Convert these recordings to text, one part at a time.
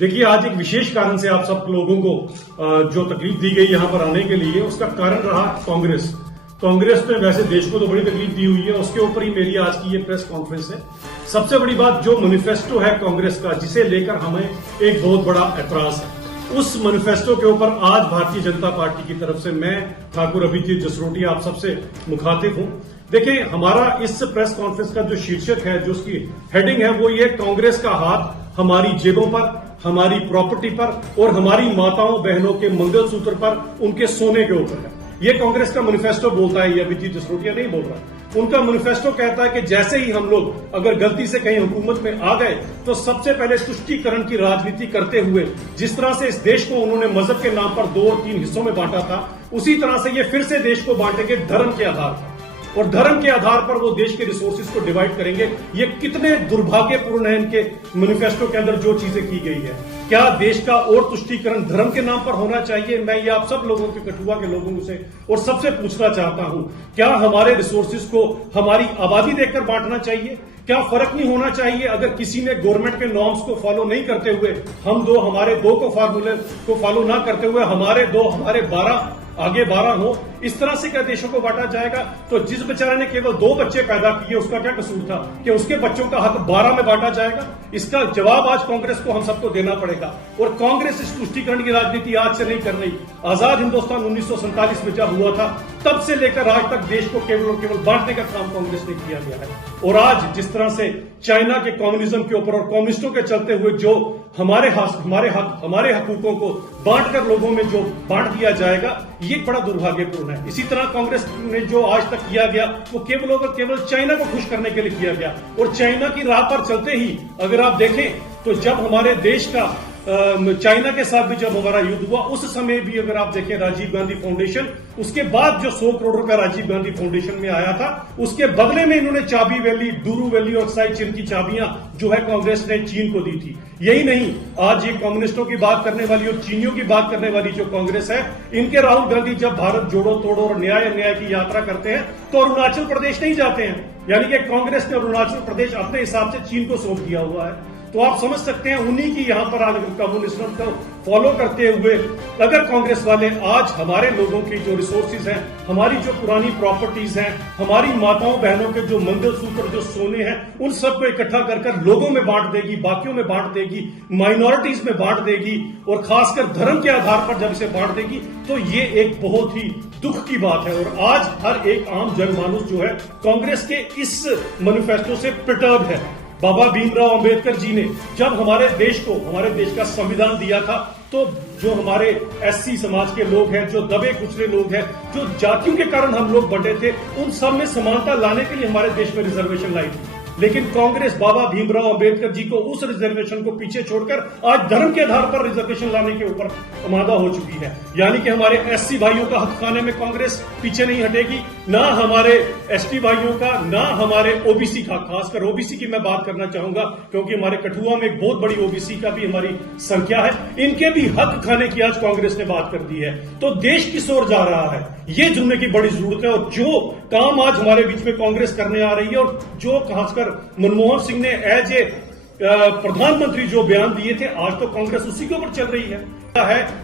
देखिए, आज एक विशेष कारण से आप सब लोगों को जो तकलीफ दी गई यहां पर आने के लिए, उसका कारण रहा कांग्रेस ने वैसे देश को तो बड़ी तकलीफ दी हुई है, उसके ऊपर ही मेरी आज की ये प्रेस कॉन्फ्रेंस है। सबसे बड़ी बात, जो मैनिफेस्टो है कांग्रेस का, जिसे लेकर हमें एक बहुत बड़ा ऐतराज है, उस मैनिफेस्टो के ऊपर आज भारतीय जनता पार्टी की तरफ से मैं ठाकुर अभिजीत जसरोटिया आप सबसे मुखातिब हूं। देखिए, हमारा इस प्रेस कॉन्फ्रेंस का जो शीर्षक है, जो उसकी हेडिंग है, वो ये कांग्रेस का हाथ हमारी जेबों पर, हमारी प्रॉपर्टी पर और हमारी माताओं बहनों के मंगलसूत्र पर, उनके सोने के ऊपर है। ये कांग्रेस का मैनिफेस्टो बोलता है, ये अभिजीत जसरोटिया नहीं बोल रहा। उनका मैनिफेस्टो कहता है कि जैसे ही हम लोग अगर गलती से कहीं हुकूमत में आ गए तो सबसे पहले तुष्टीकरण की राजनीति करते हुए, जिस तरह से इस देश को उन्होंने मजहब के नाम पर 2 और 3 हिस्सों में बांटा था, उसी तरह से ये फिर से देश को बांटेंगे धर्म के आधार पर, और धर्म के आधार पर वो देश के रिसोर्सेज को डिवाइड करेंगे। ये कितने दुर्भाग्यपूर्ण है इनके मैनिफेस्टो के अंदर जो चीजें की गई है। क्या देश का और तुष्टीकरण धर्म के नाम पर होना चाहिए? मैं ये आप सब लोगों के, कठुआ के लोगों से और सबसे पूछना चाहता हूं, क्या हमारे रिसोर्सेज को हमारी आबादी देखकर बांटना चाहिए? क्या फर्क नहीं होना चाहिए अगर किसी ने गवर्नमेंट के नॉर्म्स को फॉलो नहीं करते हुए, हमारे दो को फॉर्मूले को फॉलो ना करते हुए हमारे 2, हमारे 12, आगे 12 हो, इस तरह से क्या देशों को बांटा जाएगा? तो जिस बेचारे ने केवल 2 बच्चे पैदा किए, उसका क्या कसूर था कि उसके बच्चों का हक 12 में बांटा जाएगा? इसका जवाब आज कांग्रेस को हम सबको देना पड़ेगा। और कांग्रेस इस तुष्टीकरण की राजनीति आज से नहीं कर रही। आजाद हिंदुस्तान 1947 में जब हुआ था, तब से लेकर आज तक देश को केवल और केवल बांटने का काम कांग्रेस ने किया गया है। और आज जिस तरह से चाइना के कम्युनिज्म के ऊपर और कम्युनिस्टों के चलते हुए जो हमारे हकूकों को बांटकर लोगों में जो बांट दिया जाएगा, ये बड़ा दुर्भाग्यपूर्ण है। इसी तरह कांग्रेस ने जो आज तक किया गया, वो केवल और केवल चाइना को खुश करने के लिए किया गया। और चाइना की राह पर चलते ही अगर आप देखें तो जब हमारे देश का चाइना के साथ भी जब हमारा युद्ध हुआ, उस समय भी अगर आप देखें राजीव गांधी फाउंडेशन, उसके बाद जो 100 करोड़ रुपया राजीव गांधी फाउंडेशन में आया था, उसके बदले में इन्होंने चाबी वैली, डूरू वैली और साई चीन की चाबियां जो है कांग्रेस ने चीन को दी थी। यही नहीं, आज ये कम्युनिस्टों की बात करने वाली और चीनियों की बात करने वाली जो कांग्रेस है, इनके राहुल गांधी जब भारत जोड़ो तोड़ो और न्याय की यात्रा करते हैं तो अरुणाचल प्रदेश नहीं जाते हैं। यानी कि कांग्रेस ने अरुणाचल प्रदेश अपने हिसाब से चीन को सौंप दिया हुआ है। तो आप समझ सकते हैं, उन्हीं की यहां पर कम्युनिज्म को फॉलो करते हुए अगर कांग्रेस वाले आज हमारे लोगों की जो रिसोर्सेज हैं, हमारी जो पुरानी प्रॉपर्टीज हैं, हमारी माताओं बहनों के जो मंगलसूत्र, जो सोने हैं, उन सबको इकट्ठा कर लोगों में बांट देगी, बाकियों में बांट देगी, माइनॉरिटीज में बांट देगी, और खासकर धर्म के आधार पर जब इसे बांट देगी, तो ये एक बहुत ही दुख की बात है। और आज हर एक आम जनमानुस जो है कांग्रेस के इस मैनिफेस्टो से पर्टर्ब है। बाबा भीमराव अंबेडकर जी ने जब हमारे देश का संविधान दिया था, तो जो हमारे एससी समाज के लोग हैं, जो दबे कुचले लोग हैं, जो जातियों के कारण हम लोग बंटे थे, उन सब में समानता लाने के लिए हमारे देश में रिजर्वेशन लाई थी। लेकिन कांग्रेस बाबा भीमराव अंबेडकर जी को उस रिजर्वेशन को पीछे छोड़कर आज धर्म के आधार पर रिजर्वेशन लाने के ऊपर आमादा हो चुकी है। यानी कि हमारे एससी भाइयों का हक खाने में कांग्रेस पीछे नहीं हटेगी, ना हमारे एसटी भाइयों का, ना हमारे ओबीसी का। खासकर ओबीसी की मैं बात करना चाहूंगा, क्योंकि हमारे कठुआ में एक बहुत बड़ी ओबीसी का भी हमारी संख्या है। इनके भी हक खाने की आज कांग्रेस ने बात कर दी है। तो देश किस ओर जा रहा है, ये जुड़ने की बड़ी जरूरत है। और जो काम आज हमारे बीच में कांग्रेस करने आ रही है, और जो खासकर मनमोहन सिंह ने एज ए प्रधानमंत्री जो बयान दिए थे, आज तो कांग्रेस उसी के ऊपर चल रही है।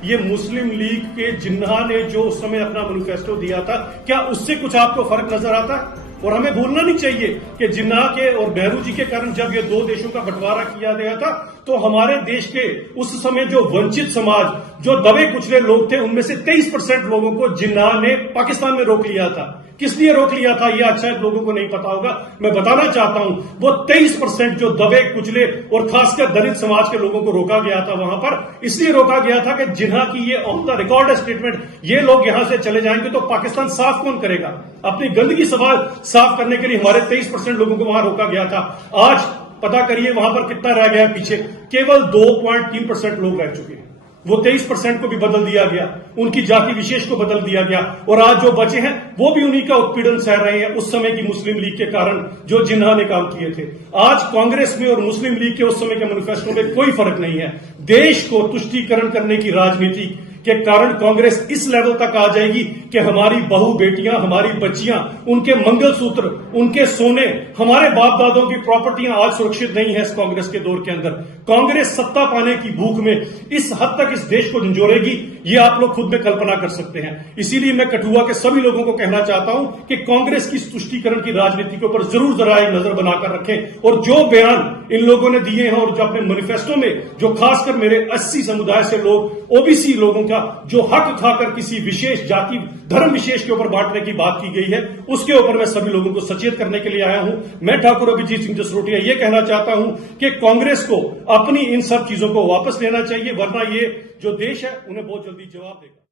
ये मुस्लिम लीग के जिन्ना ने जो उस समय अपना मैनिफेस्टो दिया था, क्या उससे कुछ आपको फर्क नजर आता है? और हमें भूलना नहीं चाहिए कि जिन्ना के और नेहरू जी के कारण जब ये 2 देशों का बंटवारा किया गया था, तो हमारे देश के उस समय जो वंचित समाज, जो दबे कुचले लोग थे, उनमें से 23% लोगों को जिन्ना ने पाकिस्तान में रोक लिया था। किस लिए रोक लिया था, यह शायद लोगों को नहीं पता होगा। मैं बताना चाहता हूं, वो 23% जो दबे कुचले और खासकर दलित समाज के लोगों को रोका गया था वहां पर, इसलिए रोका गया था कि जिन्ना की ये ऑन द रिकॉर्ड स्टेटमेंट, ये लोग यहां से चले जाएंगे तो पाकिस्तान साफ कौन करेगा? अपनी गंदगी साफ करने के लिए हमारे 23% लोगों को वहां रोका गया था। आज पता करिए वहां पर कितना रह गया पीछे, केवल 2.3% लोग रह चुके हैं। वो 23% को भी बदल दिया गया, उनकी जाति विशेष को बदल दिया गया, और आज जो बचे हैं वो भी उन्हीं का उत्पीड़न सह रहे हैं उस समय की मुस्लिम लीग के कारण जो जिन्ना ने काम किए थे। आज कांग्रेस में और मुस्लिम लीग के उस समय के मैनिफेस्टो में कोई फर्क नहीं है। देश को तुष्टीकरण करने की राजनीति के कारण कांग्रेस इस लेवल तक आ जाएगी कि हमारी बहू बेटियां, हमारी बच्चियां, उनके मंगलसूत्र, उनके सोने, हमारे बाप दादों की प्रॉपर्टियां आज सुरक्षित नहीं है। इस कांग्रेस के दौर के अंदर कांग्रेस सत्ता पाने की भूख में इस हद तक इस देश को झंझोरेगी, ये आप लोग खुद में कल्पना कर सकते हैं। इसीलिए मैं कठुआ के सभी लोगों को कहना चाहता हूं कि कांग्रेस की तुष्टीकरण की राजनीति के ऊपर जरूर जरा एक नजर बनाकर रखें और जो बयान इन लोगों ने दिए हैं और जो अपने मैनिफेस्टो में जो खासकर मेरे 80 समुदाय से लोग, ओबीसी लोगों का जो हक खाकर किसी विशेष जाति धर्म विशेष के ऊपर बांटने की बात की गई है, उसके ऊपर मैं सभी लोगों को सचेत करने के लिए आया हूं। मैं ठाकुर अभिजीत सिंह जसरोटिया ये कहना चाहता हूं कि कांग्रेस को अपनी इन सब चीजों को वापस लेना चाहिए, वरना ये जो देश है उन्हें बहुत जल्दी जवाब देगा।